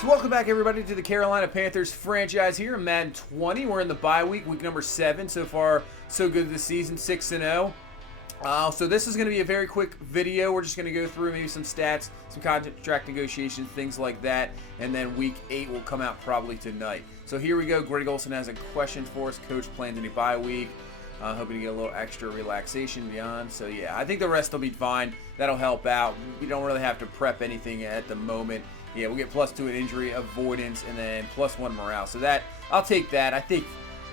So welcome back, everybody, to the Carolina Panthers franchise here in Madden 20. We're in the bye week number 7. So far, so good this season, 6-0. So this is going to be a very quick video. We're just going to go through maybe some stats, some contract negotiations, things like that. And then week 8 will come out probably tonight. So here we go. Greg Olson has a question for us. Coach plans any bye week. Hoping to get a little extra relaxation beyond. So yeah, I think the rest will be fine. That'll help out. We don't really have to prep anything at the moment. Yeah, we'll get +2 in injury avoidance and then +1 morale. So that, I'll take that. I think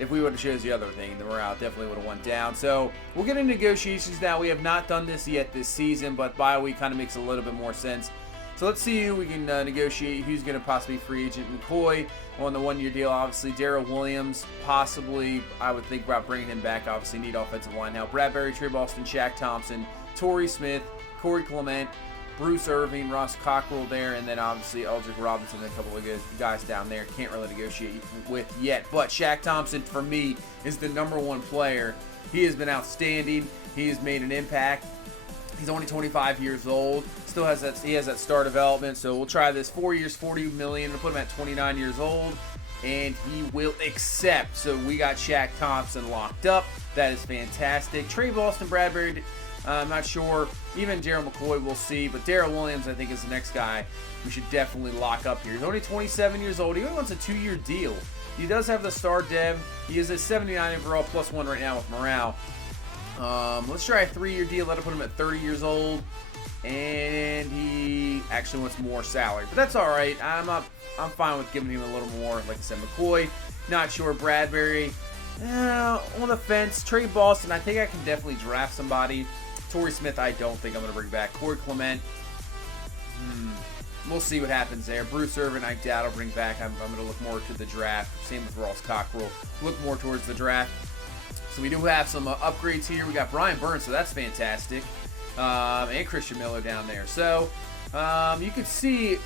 if we would have chosen the other thing, the morale definitely would have went down. So we'll get into negotiations now. We have not done this yet this season, but bye week kind of makes a little bit more sense. So let's see who we can negotiate. Who's going to possibly free agent McCoy on the 1-year deal. Obviously, Darrell Williams, possibly. I would think about bringing him back. Obviously, need offensive line help. Bradbury, Trey Boston, Shaq Thompson, Torrey Smith, Corey Clement, Bruce Irving, Ross Cockrell there, and then obviously Aldrick Robinson and a couple of guys down there. Can't really negotiate with yet. But Shaq Thompson, for me, is the #1 player. He has been outstanding. He has made an impact. He's only 25 years old. Still has that. He has that star development. So we'll try this. 4 years, $40 million. We'll put him at 29 years old, and he will accept. So we got Shaq Thompson locked up. That is fantastic. Trey Boston, Bradbury. I'm not sure. Even Gerald McCoy, we'll see. But Darrell Williams, I think, is the next guy we should definitely lock up here. He's only 27 years old. He only wants a 2-year deal. He does have the star dev. He is a 79 overall +1 right now with morale. Let's try a 3-year deal. That'll put him at 30 years old. And he actually wants more salary. But that's all right. I'm fine with giving him a little more. Like I said, McCoy, not sure. Bradbury, on the fence. Trey Boston, I think I can definitely draft somebody. Torrey Smith, I don't think I'm going to bring back. Corey Clement, we'll see what happens there. Bruce Irvin, I doubt I'll bring back. I'm going to look more to the draft. Same with Ross Cockrell. Look more towards the draft. So we do have some upgrades here. We got Brian Burns, so that's fantastic. And Christian Miller down there. So you can see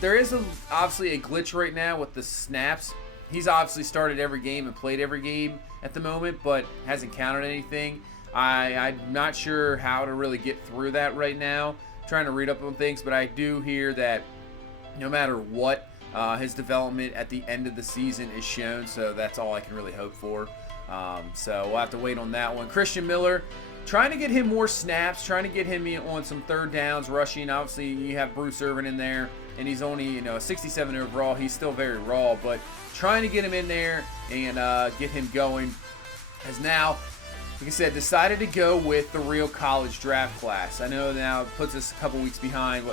there is obviously a glitch right now with the snaps. He's obviously started every game and played every game at the moment, but hasn't counted anything. I'm not sure how to really get through that right now. I'm trying to read up on things, but I do hear that no matter what, his development at the end of the season is shown, so that's all I can really hope for. So we'll have to wait on that one. Christian Miller, trying to get him more snaps, trying to get him on some third downs, rushing. Obviously, you have Bruce Irvin in there, and he's only a 67 overall. He's still very raw, but trying to get him in there and get him going has now, like I said, decided to go with the real college draft class. I know now it puts us a couple weeks behind,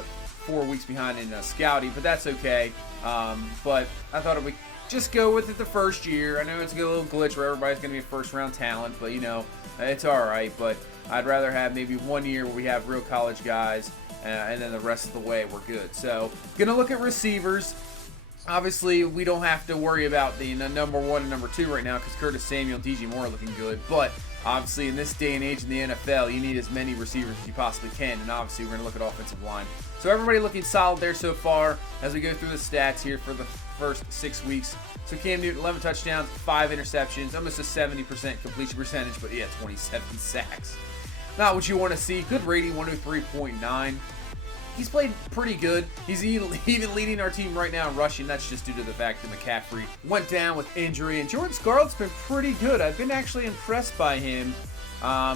4 weeks behind in scouting, but that's okay. But I thought we just go with it the first year. I know it's a little glitch where everybody's going to be a first-round talent, but, it's all right. But I'd rather have maybe 1 year where we have real college guys, and then the rest of the way we're good. So going to look at receivers. Obviously, we don't have to worry about the #1 and #2 right now because Curtis Samuel and DJ Moore are looking good. But obviously, in this day and age in the NFL, you need as many receivers as you possibly can. And obviously, we're going to look at offensive line. So everybody looking solid there so far as we go through the stats here for the first 6 weeks. So Cam Newton, 11 touchdowns, 5 interceptions, almost a 70% completion percentage, but yeah, 27 sacks. Not what you want to see. Good rating, 103.9. He's played pretty good. He's even leading our team right now in rushing. That's just due to the fact that McCaffrey went down with injury. And Jordan Scarlett's been pretty good. I've been actually impressed by him.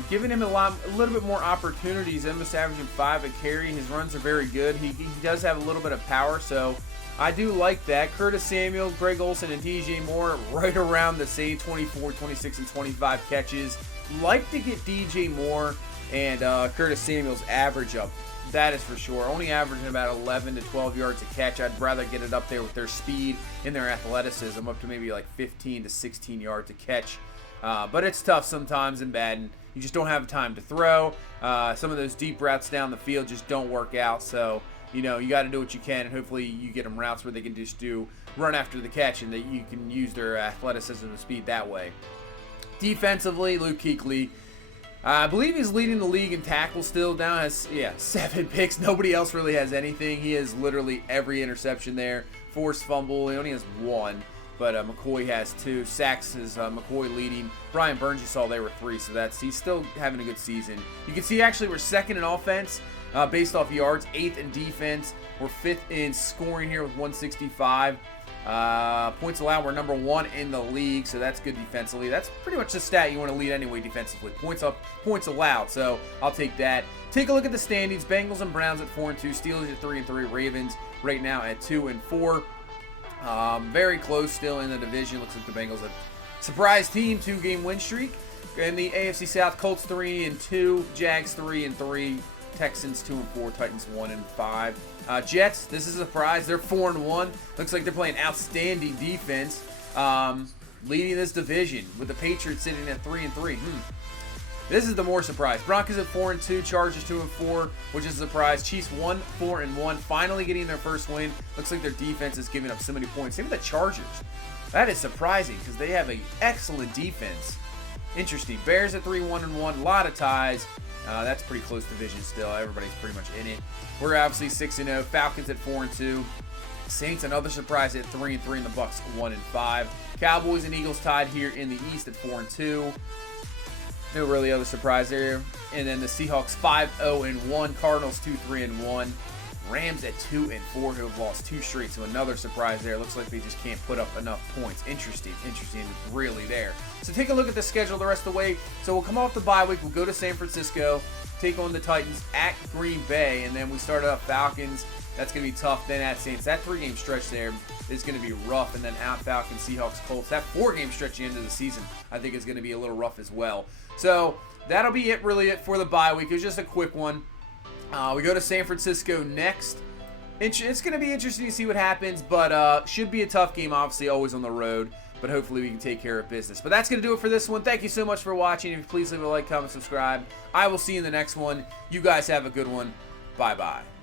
Giving him a little bit more opportunities. Almost averaging 5 a carry. His runs are very good. He does have a little bit of power, so I do like that. Curtis Samuel, Greg Olson, and DJ Moore right around the same 24, 26, and 25 catches. Like to get DJ Moore and Curtis Samuel's average up. That is for sure. Only averaging about 11 to 12 yards a catch. I'd rather get it up there with their speed and their athleticism, up to maybe like 15 to 16 yards a catch. But it's tough sometimes in Madden. You just don't have time to throw. Some of those deep routes down the field just don't work out. So, you got to do what you can, and hopefully you get them routes where they can just run after the catch and that you can use their athleticism and speed that way. Defensively, Luke Kuechly, I believe he's leading the league in tackles still. Now has 7 picks. Nobody else really has anything. He has literally every interception there. Forced fumble. He only has 1. But McCoy has 2. Sacks is McCoy leading. Brian Burns, you saw there were 3. So he's still having a good season. You can see actually we're second in offense. based off yards, 8th in defense. We're 5th in scoring here with 165. Points allowed, we're number 1 in the league, so that's good defensively. That's pretty much the stat you want to lead anyway defensively. Points up, points allowed, so I'll take that. Take a look at the standings. Bengals and Browns at 4-2, Steelers at 3-3, Ravens right now at 2-4. Very close still in the division. Looks like the Bengals a surprise team, 2-game win streak. In the AFC South, Colts 3-2, Jags 3-3, Texans 2-4, Titans 1-5. Jets, this is a surprise. They're 4-1. Looks like they're playing outstanding defense, leading this division with the Patriots sitting at 3-3. This is the more surprise. Broncos at 4-2, Chargers 2-4, which is a surprise. Chiefs 1-4-1, finally getting their first win. Looks like their defense is giving up so many points. Same with the Chargers. That is surprising because they have an excellent defense. Interesting. Bears at 3-1-1, a lot of ties. That's pretty close division still. Everybody's pretty much in it. We're obviously 6-0. Falcons at 4-2. Saints, another surprise at 3-3, and the Bucks 1-5. Cowboys and Eagles tied here in the East at 4-2. No really other surprise there. And then the Seahawks 5-0-1. Cardinals 2-3-1. Rams at 2-4, who have lost 2 straight. So another surprise there. Looks like they just can't put up enough points. Interesting, really there. So take a look at the schedule the rest of the way. So we'll come off the bye week. We'll go to San Francisco, take on the Titans at Green Bay, and then we start up Falcons. That's going to be tough. Then at Saints. That 3-game stretch there is going to be rough. And then out Falcons, Seahawks, Colts. That 4-game stretch at the end of the season, I think, is going to be a little rough as well. So that'll be it, really, for the bye week. It was just a quick one. We go to San Francisco next. It's going to be interesting to see what happens, but should be a tough game, obviously, always on the road. But hopefully we can take care of business. But that's going to do it for this one. Thank you so much for watching. If you please leave a like, comment, subscribe. I will see you in the next one. You guys have a good one. Bye-bye.